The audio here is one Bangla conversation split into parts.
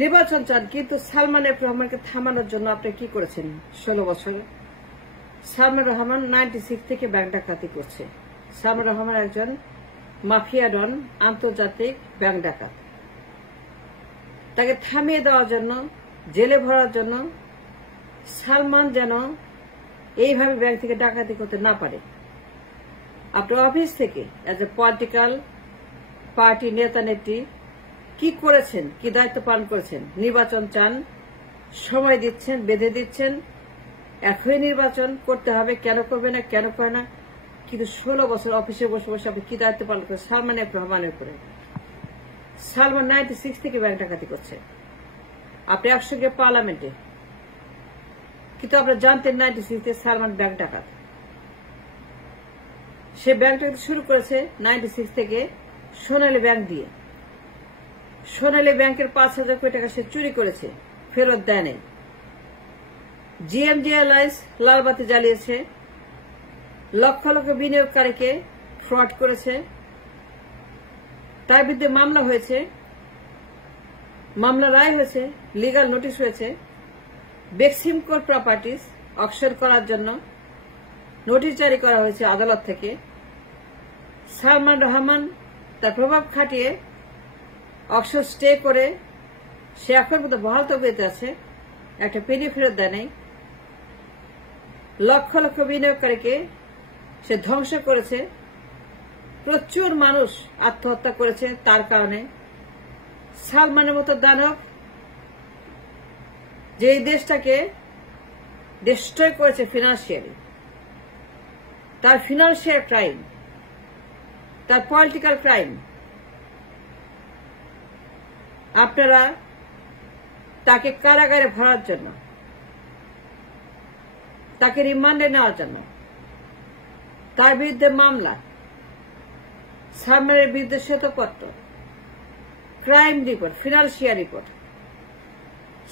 নির্বাচন চান, কিন্তু সালমান এফ রহমানকে থামানোর জন্য আপনি কি করেছেন 16 বছরে? সালমান রহমান 96 থেকে ব্যাংক ডাকাতি করছে। সালমান রহমান একজন মাফিয়া ডন, আন্তর্জাতিক ব্যাংক ডাকাত। তাকে থামিয়ে দেওয়ার জন্য, জেলে ভরার জন্য সালমান যেন এইভাবে ব্যাংক থেকে ডাকাতি করতে না পারে, আপনার অফিস থেকে এজ এ পলিটিক্যাল পার্টি নেতা নেত্রী কি করেছেন, কি দায়িত্ব পালন করেছেন? নির্বাচন চান, সময় দিচ্ছেন, বেঁধে দিচ্ছেন, এখনই নির্বাচন করতে হবে, কেন করবে না, কেন করে না, কিন্তু 16 বছর অফিসে বসে বসে আপনি কি দায়িত্ব পালন করেন সালমান এফ রহমানের উপরে? সালমান 96 থেকে ব্যাংক ডাকাতি করছে, আপনি একসঙ্গে পার্লামেন্টে, কিন্তু আপনারা জানতেন 96 থেকে সালমান ব্যাংক ডাকাত। সে ব্যাংক ডাকাতি শুরু করেছে 96 থেকে সোনালী ব্যাংক দিয়ে। সোনালী ব্যাংকের 5,000 কোটি টাকা সে চুরি করেছে, ফেরত দেয় নাই। GMG airlines লালবাতি জ্বালিয়েছে, lakh lakh বিনিয়োগকারীকে fraud করেছে, তার বিরুদ্ধে মামলা হয়েছে, মামলা রায় হয়েছে, লিগাল নোটিশ হয়েছে। বেক্সিমকোর প্রপার্টিজ অফশোর করার জন্য নোটিশ জারি করা হয়েছে আদালত থেকে। সালমান রহমান তার প্রভাব খাটিয়ে অফশোর স্টে করে সে এখন মতো বহাল তবিয়তে আছে, একটা পেনি ফেরত দেয় নাই। লক্ষ লক্ষ বিনিয়োগকারীকে সে ধ্বংস করেছে, প্রচুর মানুষ আত্মহত্যা করেছে তার কারণে। সালমানের মতো দানব যে এই দেশটাকে ডিস্ট্রয় করেছে ফিনান্সিয়ালি, তার ফিনান্সিয়াল ক্রাইম, তার পলিটিক্যাল ক্রাইম, আপনারা তাকে কারাগারে ভরার জন্য, তাকে রিমান্ডে নেওয়ার জন্য, তার বিরুদ্ধে মামলা, সালমানের বিরুদ্ধে শ্বেতপত্র, crime report, financial report,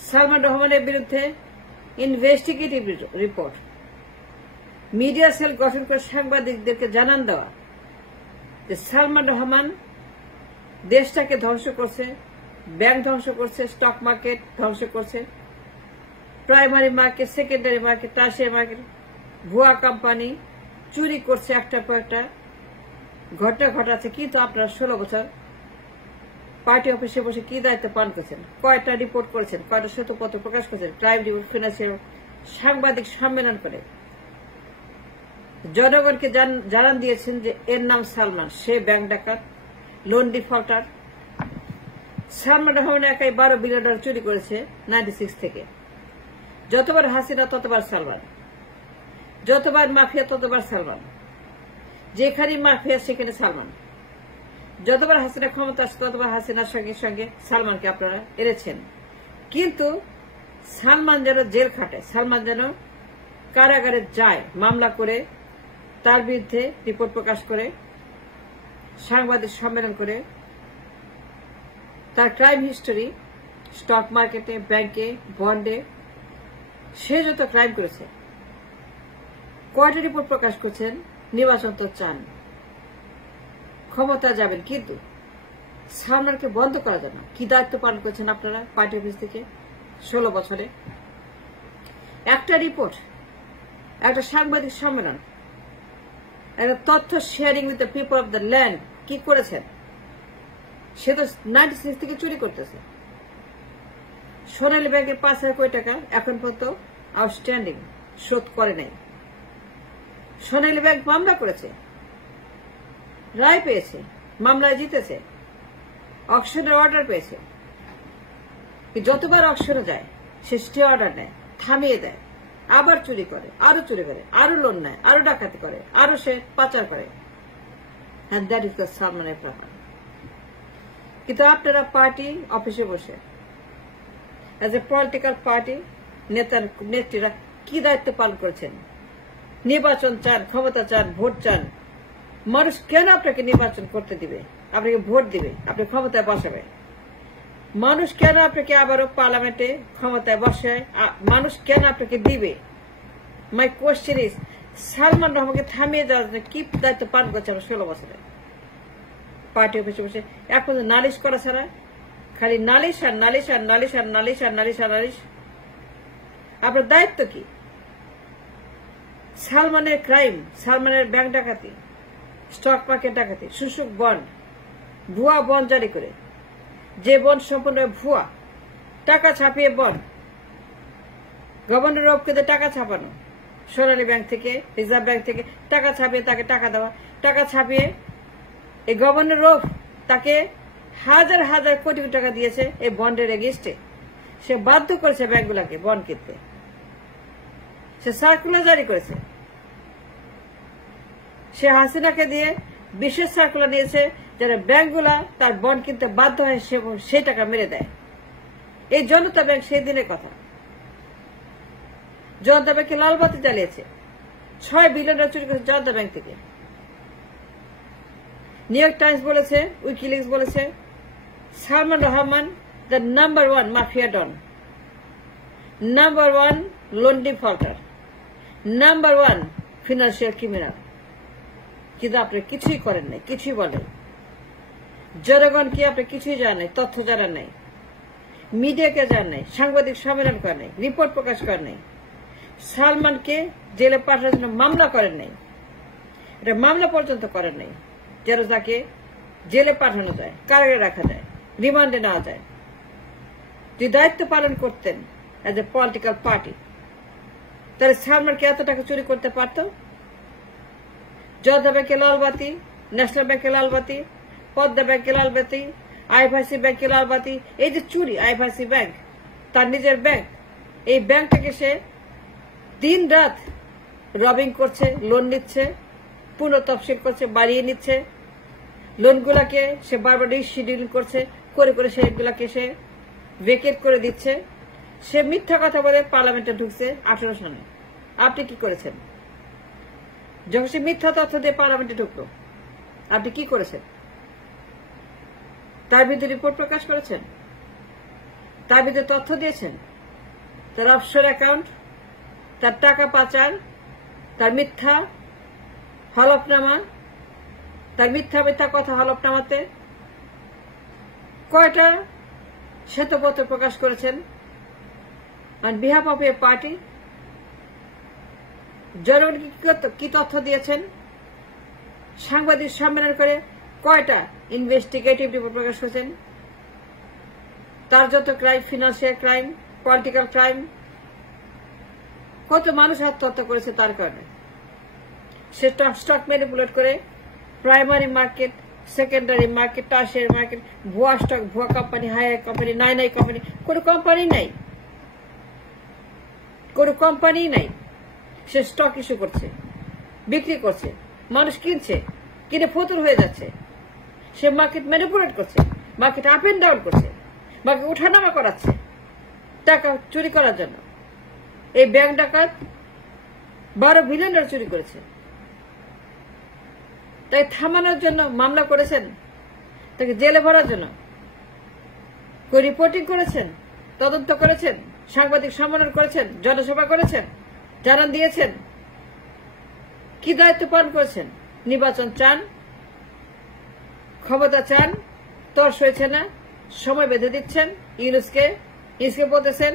Salman রহমানের বিরুদ্ধে ইনভেস্টিগেটিভ রিপোর্ট, মিডিয়া সেল গঠন করে সাংবাদিকদেরকে জানান দেওয়া যে সালমান রহমান দেশটাকে ধ্বংস করছে, ব্যাংক ধ্বংস করছে, স্টক মার্কেট ধ্বংস করছে, primary market, secondary market, tertiary market, ভুয়া কোম্পানি চুরি করছে, একটার পর একটা ঘটনা ঘটাচ্ছে। কিন্তু আপনারা 16 বছর পার্টি অফিসে বসে কি দায়িত্ব পালন করেছেন? কয়টা রিপোর্ট করেছেন, কয়টা শ্বেতপত্র প্রকাশ করেছেন, ক্রাইম রিপোর্ট, ফিনান্সিয়াল, সাংবাদিক সম্মেলন করে জনগণকে জানান দিয়েছেন যে এর নাম সালমান, সে ব্যাংক ডাকাত, লোন ডিফল্টার। সালমান রহমান একাই 12 বিলিয়ন ডলার চুরি করেছে 96 থেকে। যতবার হাসিনা ততবার সালমান, যতবার মাফিয়া ততবার সালমান, যেখানে মাফিয়া সেখানে সালমান। যতবার হাসিনা ক্ষমতা আসছে ততবার হাসিনার সঙ্গে সঙ্গে সালমানকে আপনারা এনেছেন। কিন্তু সালমান যেন জেল খাটে, সালমান যেন কারাগারে যায়, মামলা করে, তার বিরুদ্ধে রিপোর্ট প্রকাশ করে, সাংবাদিক সম্মেলন করে, তার ক্রাইম হিস্টোরি, স্টক মার্কেটে, ব্যাংকে, বন্ডে, সে যত ক্রাইম করেছে, কয়টা রিপোর্ট প্রকাশ করছেন? নির্বাচন তো চান, ক্ষমতা যাবেন, কিন্তু সালমানকে বন্ধ করার জন্য কি দায়িত্ব পালন করেছেন আপনারা পার্টি অফিস থেকে 16 বছরে? একটা রিপোর্ট, একটা সাংবাদিক সম্মেলন, একটা তথ্য sharing with the people of the land কি করেছেন? সে তো 96 থেকে চুরি করতেছে। সোনালী ব্যাংকের 5,000 কোটি টাকা এখন পর্যন্ত আউটস্ট্যান্ডিং, শোধ করে নাই। সোনালী ব্যাংক মামলা করেছে, রায় পেয়েছে, মামলায় জিতেছে, অকশনের অর্ডার পেয়েছে। যতবার অকশনে যায় সে স্টে অর্ডার নেয়, থামিয়ে দেয়, আবার চুরি করে, আরো চুরি করে, আরো লোন নেয়, আরো ডাকাতি করে, আরো সে পাচার করে। And that is the Salman F. Rahman. কিন্তু আপনারা পার্টি অফিসে বসে এজ এ পলিটিক্যাল পার্টি নেত্রীরা কি দায়িত্ব পালন করেছেন? নির্বাচন চান, ক্ষমতা চান, ভোট চান। মানুষ কেন আপনাকে নির্বাচন করতে দিবে, আপনাকে ভোট দিবে, আপনি ক্ষমতায় বসাবে? মানুষ কেন আপনাকে আবারও পার্লামেন্টে ক্ষমতায় বসায়? মানুষ কেন আপনাকে দিবে? মাই কোয়েশ্চেন ইজ, সালমান রহমানকে থামিয়ে দেওয়ার জন্য কি দায়িত্ব পালন করছে আমরা 16 বছরে পার্টি অফিসে বসে? এখন নালিশ করা ছাড়া, খালি নালিশ আর নালিশ আর নালিশ আর নালিশ আর নালিশ আর নালিশ। আপনার দায়িত্ব কি? সালমানের ক্রাইম, সালমানের ব্যাংক ডাকাতি, স্টক মার্কেট ডাকাতি, শুশুক বন্ড, ভুয়া বন্ড জারি করে, যে বন্ড সম্পূর্ণ ভুয়া, টাকা ছাপিয়ে বন্ড, গভর্নর অফকে টাকা ছাপানো, সোনালী ব্যাংক থেকে, রিজার্ভ ব্যাংক থেকে টাকা ছাপিয়ে তাকে টাকা দেওয়া, টাকা ছাপিয়ে এই গভর্নর অফ তাকে হাজার হাজার কোটি টাকা দিয়েছে এই বন্ডের এগেইনস্টে। সে বাধ্য করেছে ব্যাংকগুলোকে বন্ড কিনতে, সে সার্কুলার জারি করেছে, সে হাসিনাকে দিয়ে বিশেষ সার্কুলার নিয়েছে যারা ব্যাংকগুলা তার বন্ড কিনতে বাধ্য হয় সেই টাকা মেরে দেয়। এই জনতা ব্যাংক সেই দিনের কথা। জনতা ব্যাংকে লালবাতি জ্বালিয়েছে, 6 বিলিয়ন টাকা চুরি করেছে জনতা ব্যাংক থেকে। নিউ ইয়র্ক টাইমস বলেছে, উইকিলিক্স বলেছে, Salman Rahman the number 1 mafia don, number 1 loan defaulter, number 1 financial criminal. কিন্তু আপনি কিছুই করেন নাই, কিছুই বলেন। জনগণকে আপনি কিছুই জানেন নাই, তথ্য জানান নাই, মিডিয়াকে জানান নাই, সাংবাদিক সম্মেলন করেন নাই, রিপোর্ট প্রকাশ করেন নাই, সালমানকে জেলে পাঠানোর জন্য মামলা করেন নাই, এটা মামলা পর্যন্ত করেন নাই যেন তাকে জেলে পাঠানো যায়, কারাগারে রাখা যায়, রিমান্ডে নেওয়া যায়। যদি দায়িত্ব পালন করতেন এজ এ পলিটিক্যাল পার্টি, তাহলে সালমানকে এত টাকা চুরি করতে পারত? জনতা ব্যাংকে লালবাতি, ন্যাশনাল ব্যাংকে লালবাতি, পদ্মা ব্যাংকে লালবাতি, আইএফআইসি ব্যাংকে লালবাতি, এই যে চুরি, আইএফআইসি ব্যাংক তার নিজের ব্যাংক, এই ব্যাংকটাকে সে দিন রাত রবিং করছে, লোন নিচ্ছে, পুনঃ তফসিল করছে, বাড়িয়ে নিচ্ছে, লোনগুলাকে সে বারবার রিশিডিউল করছে, করে করে সেগুলাকে সে ভেকেট করে দিচ্ছে। সে মিথ্যা কথা বলে পার্লামেন্টে ঢুকছে 18 সালে। আপনি কি করেছেন? যখন সে মিথ্যা তথ্য দিয়ে পার্লামেন্টে ঢুকলো, আপনি কি করেছেন? তার বিরুদ্ধে রিপোর্ট প্রকাশ করেছেন, তার বিরুদ্ধে তথ্য দিয়েছেন, তার অফশোর অ্যাকাউন্ট, তার টাকা পাচার, তার মিথ্যা হলফনামা, তার মিথ্যা মিথ্যা কথা হলফনামাতে কয়টা শ্বেতপত্র প্রকাশ করেছেন on behalf of A party? জনগণকে কি তথ্য দিয়েছেন? সাংবাদিক সম্মেলন করে কয়টা ইনভেস্টিগেটিভ রিপোর্ট প্রকাশ করেছেন? তার যত crime, financial crime, political crime, কত মানুষ আত্মহত্যা করেছে তার কারণে। সে স্টক ম্যানিপুলেট করে primary market, secondary market, tertiary market, ভুয়া স্টক, ভুয়া কোম্পানি, হাই কোম্পানি, নাই কোম্পানি, কোন কোম্পানি নাই, কোন কোম্পানি নাই। সে স্টক ইস্যু করছে, বিক্রি করছে, মানুষ কিনছে, কিনে ফতুর হয়ে যাচ্ছে। সে মার্কেট ম্যানিপুলেট করছে, মার্কেট আপ এন্ড ডাউন করছে, মার্কেট উঠানামা করাচ্ছে টাকা চুরি করার জন্য। এই ব্যাংক ডাকাত 12 বিলিয়ন টাকা চুরি করেছে। তাই থামানোর জন্য মামলা করেছেন, তাকে জেলে ভরার জন্য রিপোর্টিং করেছেন, তদন্ত করেছেন, সাংবাদিক সম্মেলন করেছেন, জনসভা করেছেন, জানান দিয়েছেন। কি দায়িত্ব পালন করেছেন? নির্বাচন চান, ক্ষমতা চান, তর্স হয়েছে না, সময় বেঁধে দিচ্ছেন। ইউনুসকে বলতেছেন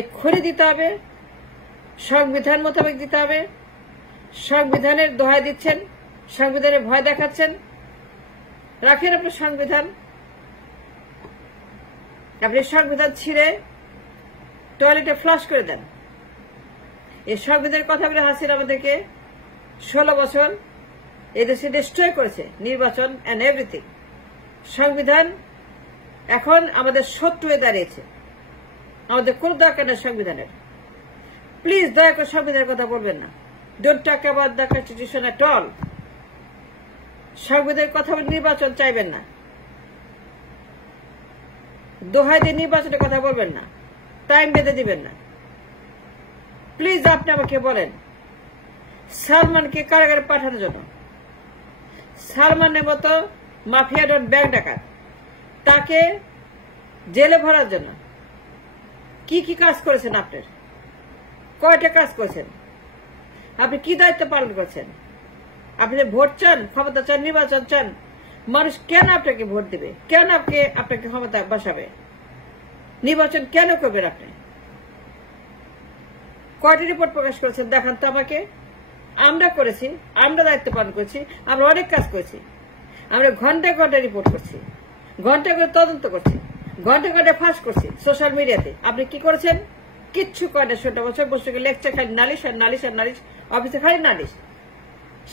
এক্ষুনি দিতে হবে, সংবিধান মোতাবেক দিতে হবে, সংবিধানের দোহাই দিচ্ছেন, সংবিধানের ভয় দেখাচ্ছেন। রাখেন আপনার সংবিধান, আপনি সংবিধান ছিঁড়ে টয়লেটে ফ্লাশ করে দেন। এই সংবিধানের কথা বলে হাসিনা আমাদেরকে 16 বছর এদেশে ডিস্ট্রয় করেছে, নির্বাচন এন্ড এভরিথিং। সংবিধান এখন আমাদের শত্রু হয়ে দাঁড়িয়েছে, আমাদের কোন দরকার নেই সংবিধানের। প্লিজ দয়া করে সংবিধানের কথা বলবেন না। Don't talk about the constitution at all. সংবিধানের কথা বলে নির্বাচন চাইবেন না, দোহাই দিয়ে নির্বাচনের কথা বলবেন না, টাইম বেঁধে দিবেন না। প্লিজ আপনি আমাকে বলেন, সালমানকে কারাগারে পাঠানোর জন্য, সালমানের মতো মাফিয়া ডন ব্যাংক ডাকাত তাকে জেলে ভরার জন্য কি কি কাজ করেছেন? আপনার কয়টা কাজ করেছেন? আপনি কি দায়িত্ব পালন করছেন? আপনি ভোট চান, ক্ষমতা চান, নির্বাচন চান, মানুষ কেন আপনাকে ভোট দেবে? কেন আপনাকে ক্ষমতা বসাবে? নির্বাচন কেন করবেন আপনি? কয়টি রিপোর্ট প্রকাশ করেছেন দেখান তো আমাকে। আমরা করেছি, আমরা দায়িত্ব পালন করছি, আমরা অনেক কাজ করছি, আমরা ঘন্টায় ঘন্টায় রিপোর্ট করছি, ঘন্টা করে তদন্ত করছি, ঘন্টা ঘন্টা ফাঁস করছি সোশ্যাল মিডিয়াতে। আপনি কি করেছেন? কিচ্ছু করেন না। 16 বছর বসে লেকচার, খালি নালিশ আর নালিশ আর নালিশ, অফিসে খালি নালিশ,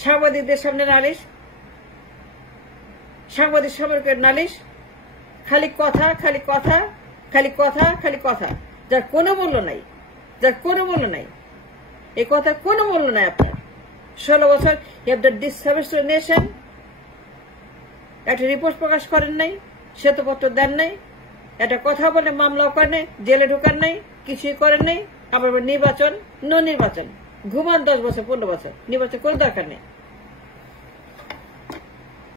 সাংবাদিকদের সামনে নালিশ, সাংবাদিক সম্পর্কে নালিশ, খালি কথা খালি কথা খালি কথা খালি কথা, যার কোনো মূল্য নাই, যার কোনো মূল্য নাই। এই কথা কোনো মূল্য নাই আপনার। 16 বছর you have the disservice to nation. একটা রিপোর্ট প্রকাশ করেন নাই, শ্বেতপত্র দেন নাই, একটা কথা বলে মামলাও করেন নাই, জেলে ঢোকান নাই, কিছুই করেন নাই। আবার নির্বাচন, নির্বাচন ঘুমান 10 বছর 15 বছর, নির্বাচন কোনো দরকার নেই।